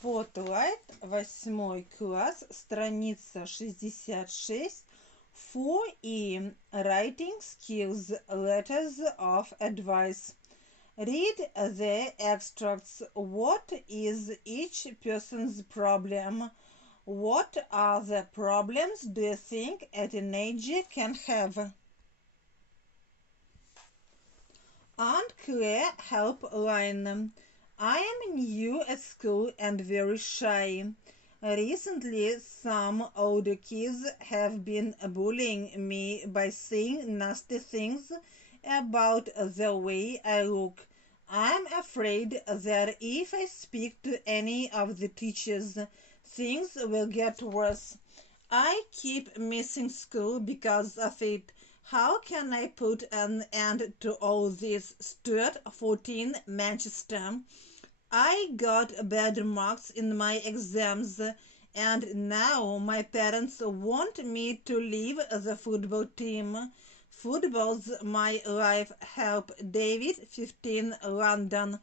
Spotlight, 8 класс, страница 66, 4E, Writing Skills, Letters of Advice. Read the extracts. What is each person's problem? What are the problems do you think a teenager can have? Aunt Claire helpline. I am new at school and very shy. Recently, some older kids have been bullying me by saying nasty things about the way I look. I'm afraid that if I speak to any of the teachers, things will get worse. I keep missing school because of it. How can I put an end to all this? Stuart, 14, Manchester. I got bad marks in my exams, and now my parents want me to leave the football team. Football's my life. Help. David, 15, London.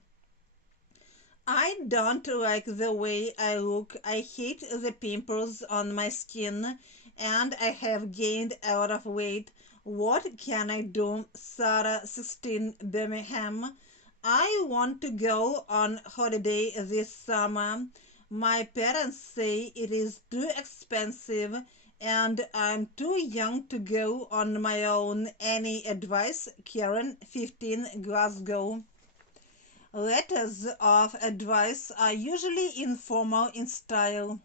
I don't like the way I look. I hate the pimples on my skin, and I have gained a lot of weight. What can I do? Sarah, 16, Birmingham. I want to go on holiday this summer. My parents say it is too expensive and I'm too young to go on my own. Any advice? Karen, 15, Glasgow. Letters of advice are usually informal in style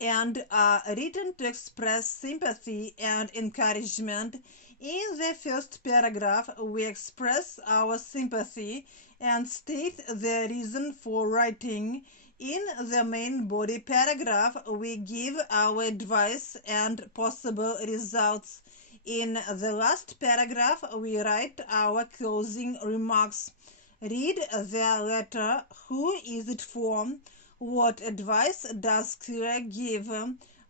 and are written to express sympathy and encouragement. In the first paragraph, we express our sympathy and state the reason for writing. In the main body paragraph, we give our advice and possible results. In the last paragraph, we write our closing remarks. Read the letter. Who is it for? What advice does Claire give?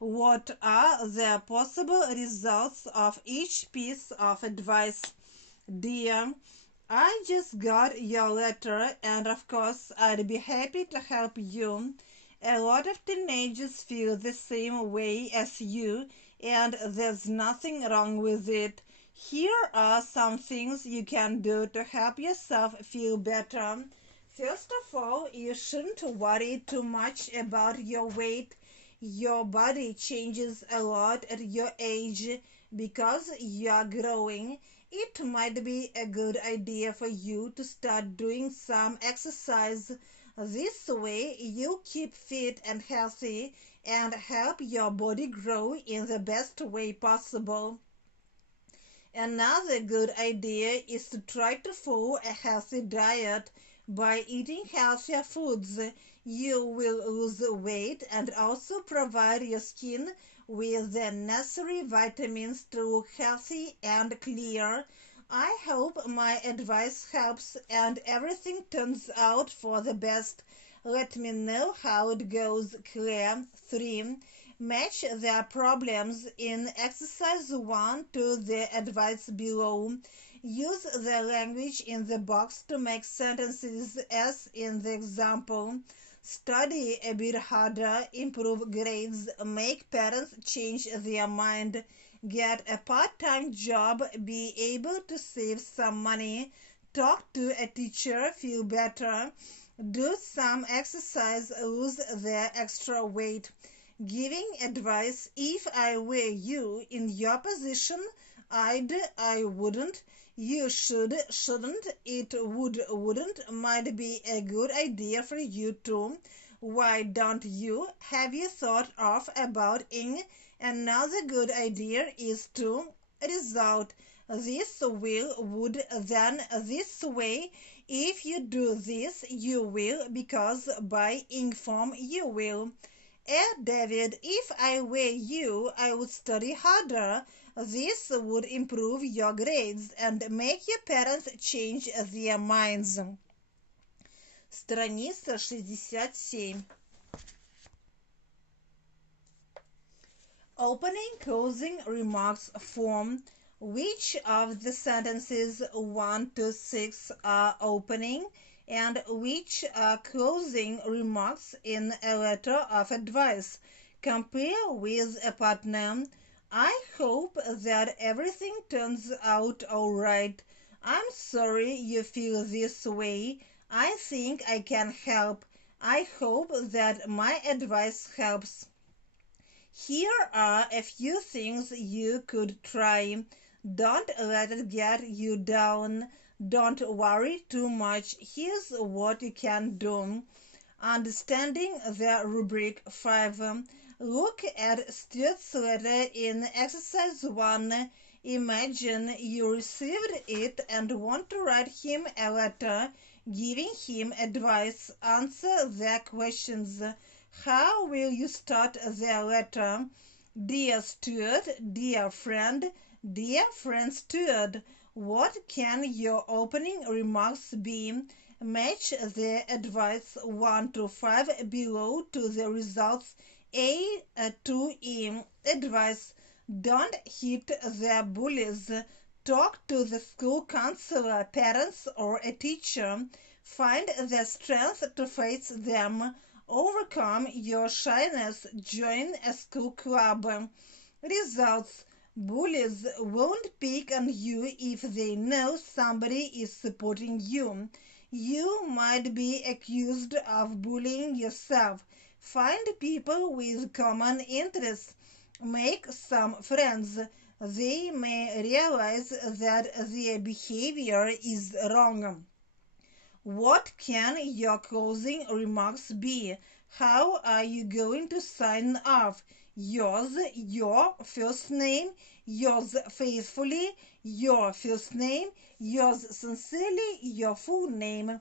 What are the possible results of each piece of advice? Dear, I just got your letter and of course I'd be happy to help you. A lot of teenagers feel the same way as you and there's nothing wrong with it. Here are some things you can do to help yourself feel better. First of all, you shouldn't worry too much about your weight. Your body changes a lot at your age because you are growing. It might be a good idea for you to start doing some exercise. This way, you keep fit and healthy and help your body grow in the best way possible. Another good idea is to try to follow a healthy diet. By eating healthier foods, you will lose weight and also provide your skin with the necessary vitamins to look healthy and clear. I hope my advice helps and everything turns out for the best. Let me know how it goes. Claire, 3. Match their problems in exercise 1 to the advice below. Use the language in the box to make sentences as in the example. Study a bit harder, improve grades, make parents change their mind, get a part-time job, be able to save some money, talk to a teacher, feel better, do some exercise, lose the extra weight. Giving advice. If I were you in your position, I wouldn't. You should, shouldn't, it would, wouldn't, might be a good idea for you too. Why don't you? Have you thought of about ing? Another good idea is to result. This will, would, then, this way. If you do this, you will, because by ing form you will. David, if I were you, I would study harder. This would improve your grades and make your parents change their minds. Страница 67. Opening, closing remarks form. Which of the sentences 1 to 6 are opening And which are closing remarks in a letter of advice? Compare with a partner. I hope that everything turns out all right. I'm sorry you feel this way. I think I can help. I hope that my advice helps. Here are a few things you could try. Don't let it get you down. Don't worry too much. Here's what you can do. Understanding the rubric 5. Look at Stuart's letter in exercise 1. Imagine you received it and want to write him a letter giving him advice. Answer the questions. How will you start the letter? Dear Stuart, dear friend Stuart, what can your opening remarks be? Match the advice 1 to 5 below to the results A to E. Advice: don't hit the bullies. Talk to the school counselor, parents, or a teacher. Find the strength to face them. Overcome your shyness. Join a school club. Results: bullies won't pick on you if they know somebody is supporting you. You might be accused of bullying yourself. Find people with common interests. Make some friends. They may realize that their behavior is wrong. What can your closing remarks be? How are you going to sign off? Yours, your first name, yours faithfully, your first name, yours sincerely, your full name.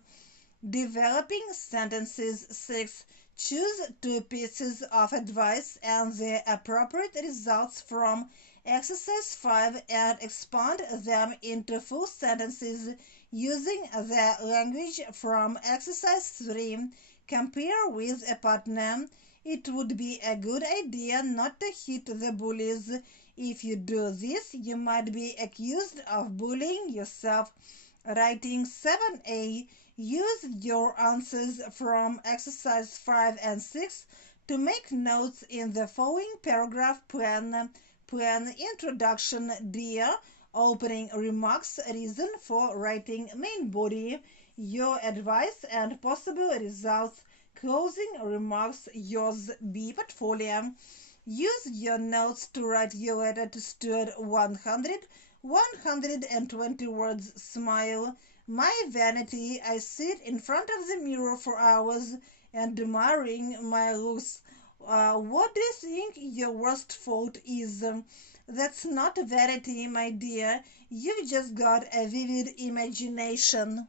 Developing sentences 6. Choose 2 pieces of advice and the appropriate results from exercise 5 and expand them into full sentences using the language from exercise 3. Compare with a partner. It would be a good idea not to hit the bullies. If you do this, you might be accused of bullying yourself. Writing 7a. Use your answers from exercise 5 and 6 to make notes in the following paragraph plan. Plan introduction. Dear, opening remarks, reason for writing main body, your advice and possible results, closing remarks, yours B portfolio. Use your notes to write your letter to Stuart 120 words. Smile. My vanity, I sit in front of the mirror for hours admiring my looks. What do you think your worst fault is? That's not vanity, my dear. You've just got a vivid imagination.